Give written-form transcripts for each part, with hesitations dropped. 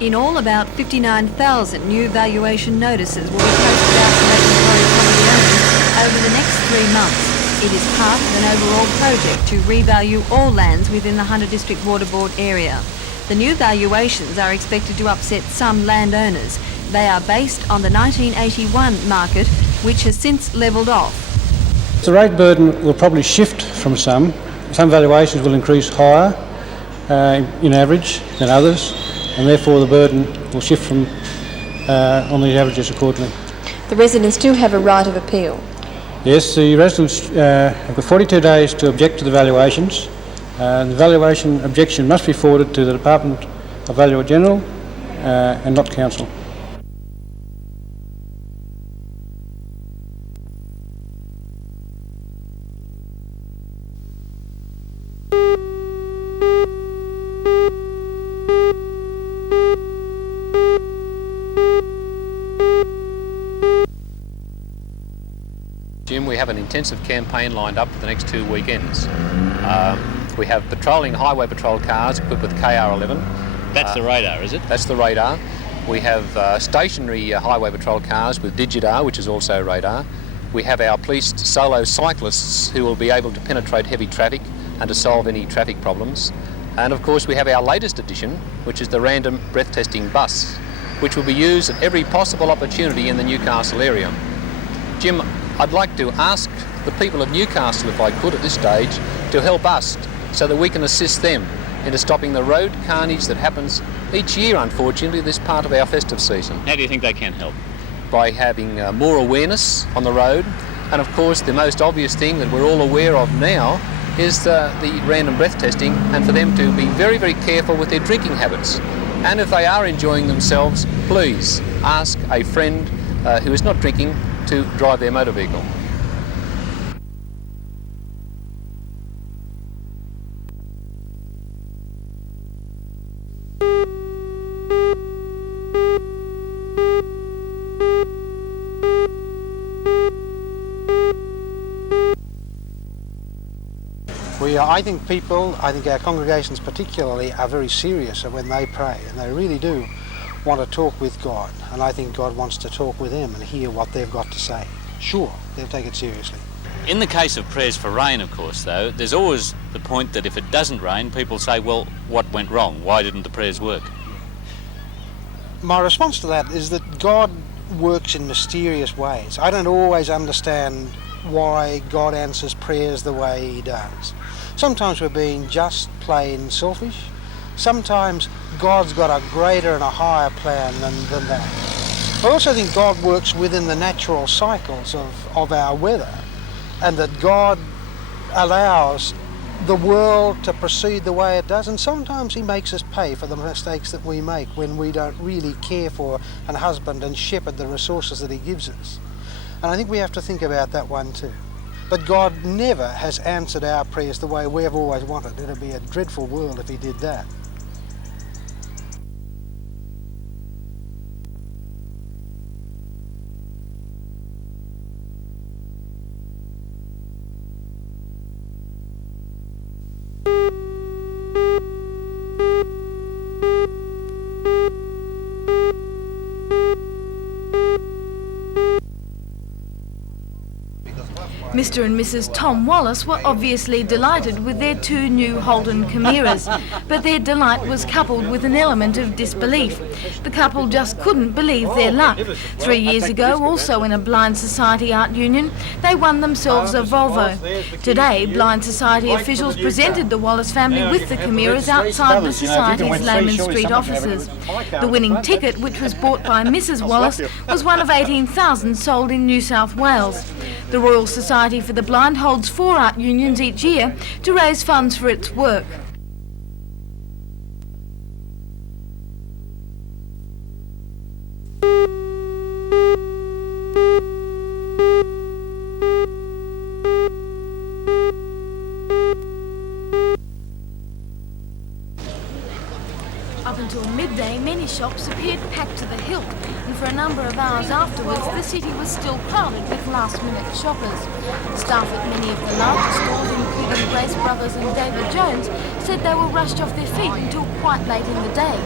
In all, about 59,000 new valuation notices will be posted out to local property owners over the next 3 months. It is part of an overall project to revalue all lands within the Hunter District Water Board area. The new valuations are expected to upset some landowners. They are based on the 1981 market, which has since levelled off. The rate burden will probably shift from some. Some valuations will increase higher in average than others, and therefore the burden will shift from on these averages accordingly. The residents do have a right of appeal. Yes, the residents have got 42 days to object to the valuations. The valuation objection must be forwarded to the Department of Valuer General and not Council. Jim, we have an intensive campaign lined up for the next 2 weekends. We have patrolling highway patrol cars equipped with KR11. That's the radar, is it? That's the radar. We have stationary highway patrol cars with Digidar, which is also radar. We have our police solo cyclists who will be able to penetrate heavy traffic and to solve any traffic problems. And of course we have our latest addition, which is the random breath testing bus, which will be used at every possible opportunity in the Newcastle area. Jim, I'd like to ask the people of Newcastle, if I could at this stage, to help us so that we can assist them into stopping the road carnage that happens each year, unfortunately, this part of our festive season. How do you think they can help? By having more awareness on the road, and of course the most obvious thing that we're all aware of now is the random breath testing, and for them to be very, very careful with their drinking habits. And if they are enjoying themselves, please ask a friend who is not drinking to drive their motor vehicle. I think our congregations particularly are very serious when they pray, and they really do want to talk with God, and I think God wants to talk with them and hear what they've got to say. Sure, they'll take it seriously. In the case of prayers for rain, of course, though, there's always the point that if it doesn't rain, people say, well, what went wrong? Why didn't the prayers work? My response to that is that God works in mysterious ways. I don't always understand why God answers prayers the way he does. Sometimes we're being just plain selfish. Sometimes God's got a greater and a higher plan than that. I also think God works within the natural cycles of our weather, and that God allows the world to proceed the way it does, and sometimes he makes us pay for the mistakes that we make when we don't really care for and husband and shepherd the resources that he gives us. And I think we have to think about that one too. But God never has answered our prayers the way we've always wanted. It'd be a dreadful world if he did that. Mr. and Mrs. Tom Wallace were obviously delighted with their 2 new Holden Chimeras, but their delight was coupled with an element of disbelief. The couple just couldn't believe their luck. 3 years ago, also in a Blind Society art union, they won themselves a Volvo. Today, Blind Society officials presented the Wallace family with the Chimeras outside the Society's Layman Street offices. The winning ticket, which was bought by Mrs. Wallace, was one of 18,000 sold in New South Wales. The Royal Society for the Blind holds 4 art unions each year to raise funds for its work. Up until midday, many shops appeared packed to the hilt, and for a number of hours afterwards, the city was still crowded with last-minute shoppers. Staff at many of the larger stores, including Grace Brothers and David Jones, said they were rushed off their feet until quite late in the day.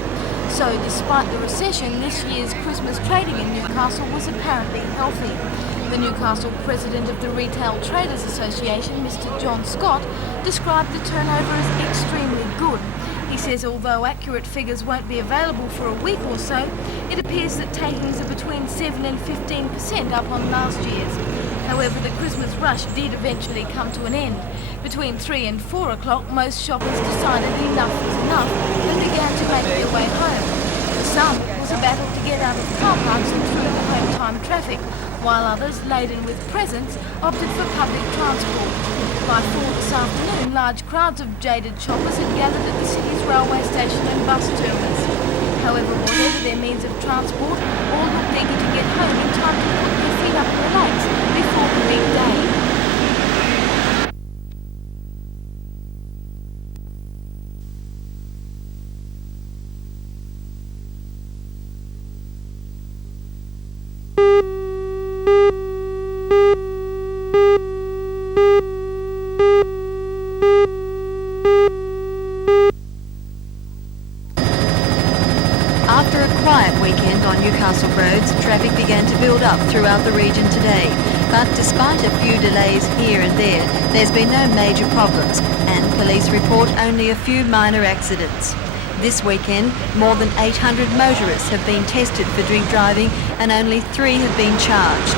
So despite the recession, this year's Christmas trading in Newcastle was apparently healthy. The Newcastle president of the Retail Traders Association, Mr. John Scott, described the turnover as extremely good. He says although accurate figures won't be available for a week or so, it appears that takings are between 7 and 15% up on last year's. However, the Christmas rush did eventually come to an end. Between 3 and 4 o'clock, most shoppers decided enough was enough and began to make their way home. For some, it was a battle to get out of car parks and through the home time traffic, while others, laden with presents, opted for public transport. By 4 this afternoon, large crowds of jaded shoppers had gathered at the city's railway station and bus terminus. However, whatever their means of transport, all looked eager to get home in time to put their feet up and relax before the big day. After a quiet weekend on Newcastle roads, traffic began to build up throughout the region today. But despite a few delays here and there, there's been no major problems, and police report only a few minor accidents. This weekend, more than 800 motorists have been tested for drink driving and only 3 have been charged.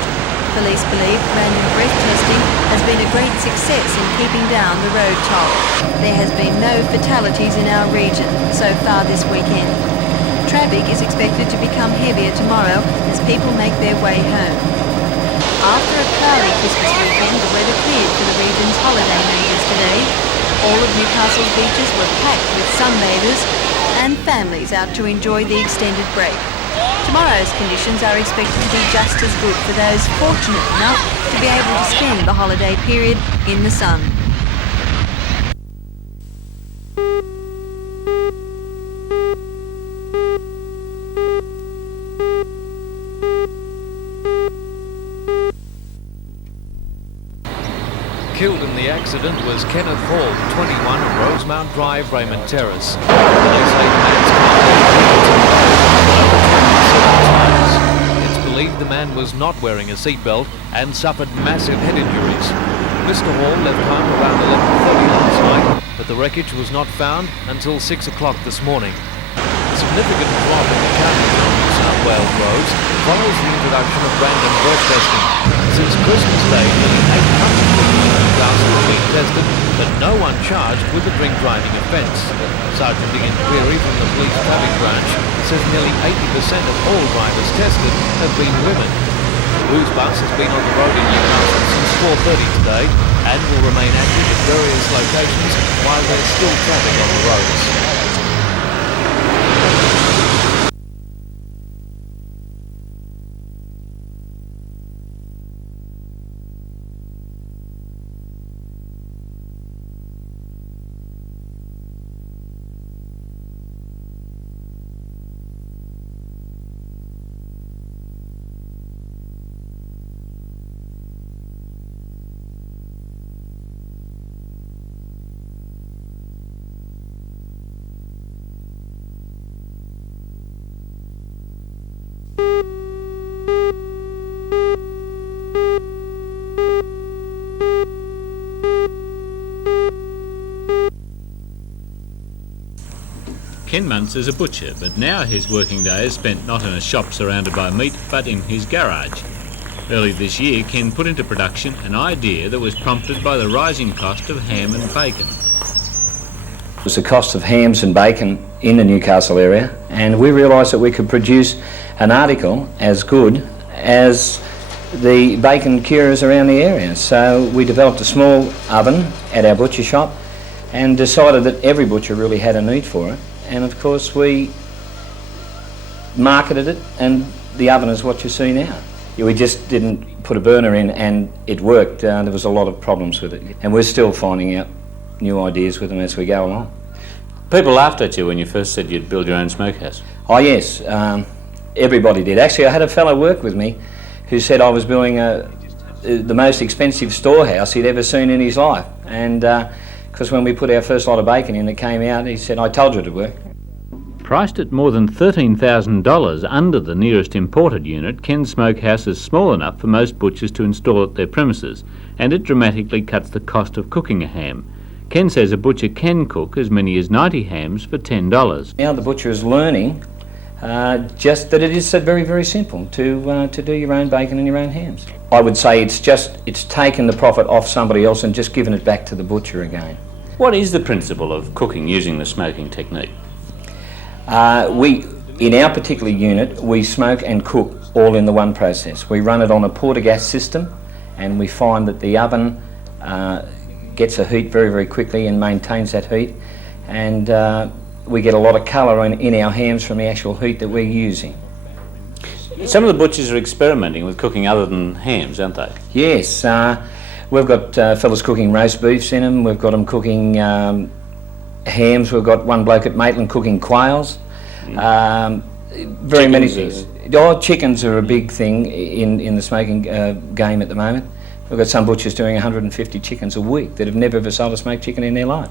Police believe random breath testing has been a great success in keeping down the road toll. There has been no fatalities in our region so far this weekend. Traffic is expected to become heavier tomorrow as people make their way home. After a cloudy Christmas weekend, the weather cleared for the region's holiday makers today. All of Newcastle's beaches were packed with sunbathers and families out to enjoy the extended break. Tomorrow's conditions are expected to be just as good for those fortunate enough to be able to spend the holiday period in the sun. Killed in the accident was Kenneth Hall, 21, of Rosemount Drive, Raymond Terrace. Police say the man's car over 27 times. It's believed the man was not wearing a seatbelt and suffered massive head injuries. Mr. Hall left home around 11:30 last night, but the wreckage was not found until 6 o'clock this morning. A significant drop in the county on New South Wales roads follows the introduction of random breath testing. Since Christmas Day, nearly 800 people in Newcastle have been tested, but no one charged with a drink driving offence. Sergeant Ian Query from the Police Traffic Branch says nearly 80% of all drivers tested have been women. The Blues bus has been on the road in Newcastle since 4:30 today and will remain active at various locations while there's still traffic on the roads. Ken Muntz is a butcher, but now his working day is spent not in a shop surrounded by meat, but in his garage. Early this year, Ken put into production an idea that was prompted by the rising cost of ham and bacon. It was the cost of hams and bacon in the Newcastle area, and we realised that we could produce an article as good as the bacon curers around the area. So we developed a small oven at our butcher shop and decided that every butcher really had a need for it. And of course we marketed it, and the oven is what you see now. We just didn't put a burner in and it worked. There was a lot of problems with it, and we're still finding out new ideas with them as we go along. People laughed at you when you first said you'd build your own smokehouse. Oh yes, everybody did. Actually, I had a fellow work with me who said I was building the most expensive storehouse he'd ever seen in his life. And because when we put our first lot of bacon in, it came out, he said, "I told you it would work." Priced at more than $13,000 under the nearest imported unit, Ken's smokehouse is small enough for most butchers to install at their premises, and it dramatically cuts the cost of cooking a ham. Ken says a butcher can cook as many as 90 hams for $10. Now the butcher is learning just that it is so very, very simple to do your own bacon and your own hams. I would say it's taken the profit off somebody else and just given it back to the butcher again. What is the principle of cooking using the smoking technique? In our particular unit, we smoke and cook all in the one process. We run it on a porta-gas system, and we find that the oven gets a heat very, very quickly and maintains that heat, and we get a lot of colour in our hams from the actual heat that we're using. Some of the butchers are experimenting with cooking other than hams, aren't they? Yes, we've got fellas cooking roast beefs in them, we've got them cooking hams, we've got one bloke at Maitland cooking quails, very many things. Chickens are a big thing in the smoking game at the moment. We've got some butchers doing 150 chickens a week that have never ever sold a smoked chicken in their life.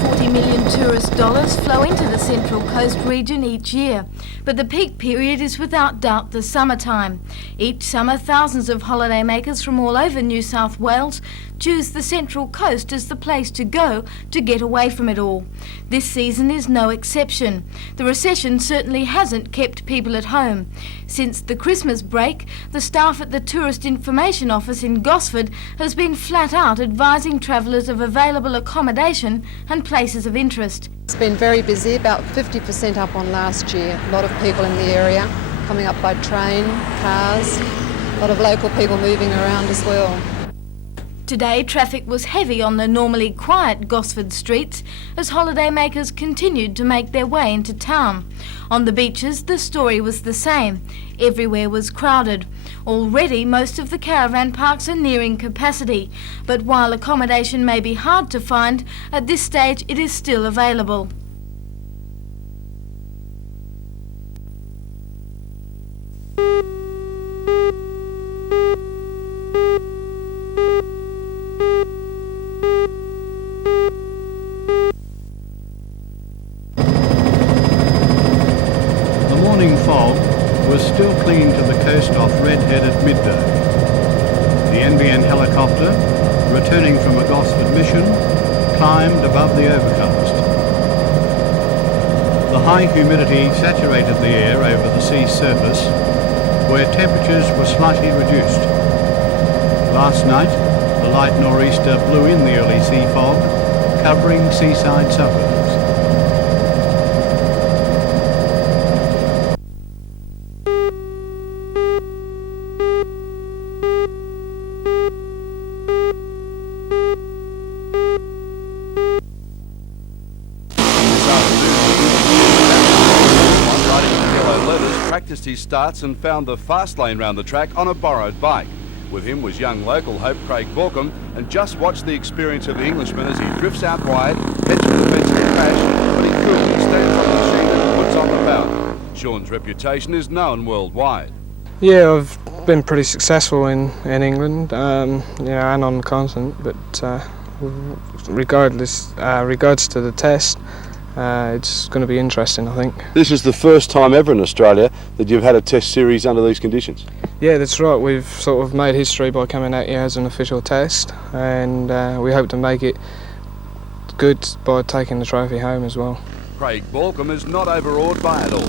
$40 million tourist dollars flow into the Central Coast region each year, but the peak period is without doubt the summertime. Each summer, thousands of holidaymakers from all over New South Wales choose the Central Coast as the place to go to get away from it all. This season is no exception. The recession certainly hasn't kept people at home. Since the Christmas break, the staff at the Tourist Information Office in Gosford has been flat out advising travellers of available accommodation and places of interest. It's been very busy, about 50% up on last year. A lot of people in the area coming up by train, cars, a lot of local people moving around as well. Today, traffic was heavy on the normally quiet Gosford streets as holidaymakers continued to make their way into town. On the beaches, the story was the same. Everywhere was crowded. Already, most of the caravan parks are nearing capacity, but while accommodation may be hard to find, at this stage it is still available. Fog was still clinging to the coast off Redhead at midday. The NBN helicopter, returning from a Gosford mission, climbed above the overcast. The high humidity saturated the air over the sea surface, where temperatures were slightly reduced. Last night, the light nor'easter blew in the early sea fog, covering seaside suburbs. Practiced his starts and found the fast lane round the track on a borrowed bike. With him was young local hope Craig Borkham, and just watch the experience of the Englishman as he drifts out wide, heads for the fence to crash, but he cool, he stands on the sheet and puts on the bout. Sean's reputation is known worldwide. Yeah, I've been pretty successful in England, and on the continent, but regards to the test, it's going to be interesting, I think. This is the first time ever in Australia that you've had a test series under these conditions. Yeah, that's right. We've sort of made history by coming out here as an official test, and we hope to make it good by taking the trophy home as well. Craig Borkham is not overawed by it all.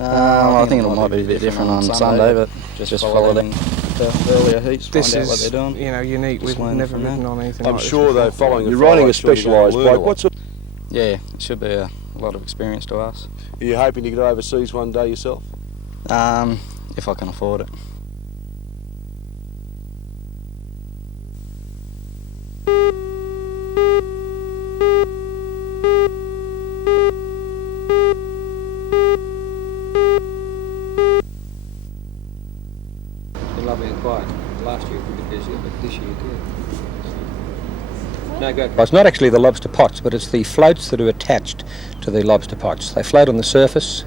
I think it might be a bit different on Sunday, but just following the earlier heats, find out what they're doing. This is, unique. We've never ridden on anything I'm like sure this they're before. following. You're riding a specialised bike. Yeah, it should be a lot of experience to us. Are you hoping to get overseas one day yourself? If I can afford it. It's been lovely and quiet. Last year we were busier, but this year good. No, go. Well, it's not actually the lobster pots, but it's the floats that are attached to the lobster pots. They float on the surface.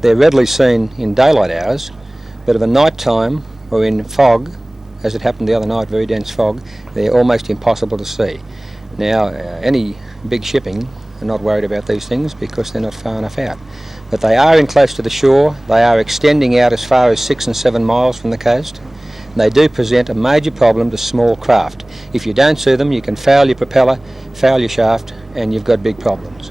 They're readily seen in daylight hours, but of a night time or in fog, as it happened the other night, very dense fog, they're almost impossible to see. Now, any big shipping are not worried about these things because they're not far enough out. But they are in close to the shore. They are extending out as far as 6 and 7 miles from the coast. And they do present a major problem to small craft. If you don't see them, you can foul your propeller, foul your shaft, and you've got big problems.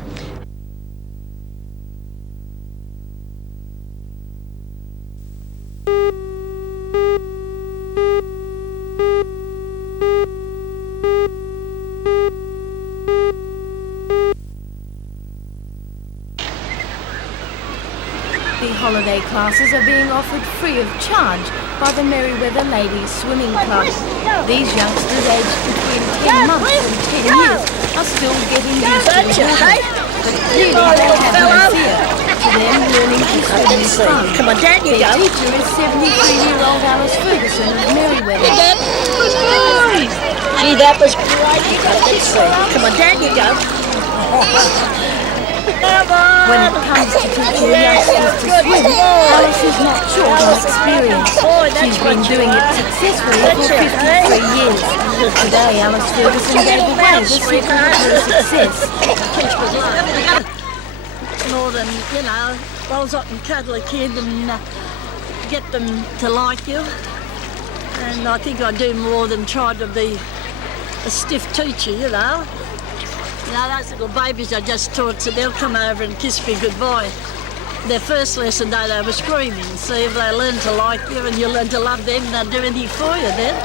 The holiday classes are being offered free of charge by the Merriweather Ladies Swimming Club. These youngsters aged between 10 months and 10 years are still getting used to the water, but clearly they have no fear. To them, learning to swim is fun. Come on, Dad, you Their go. teacher is 73-year-old Alice Ferguson of Merriweather. Gee, that was great. You go, let's see. Come on, Dad, you go. When it comes to teaching youngsters to swim, Alice is not short on experience. She's been doing it successfully for 53 years. Today, Alice Ferguson gave away the secret of her success. More than, you know, rolls up and cuddle a kid and get them to like you. And I think I do more than try to be a stiff teacher, you know. You know, those little babies I just taught, so they'll come over and kiss me goodbye. Their first lesson day, they were screaming. See, if they learn to like you and you learn to love them, they'll do anything for you then.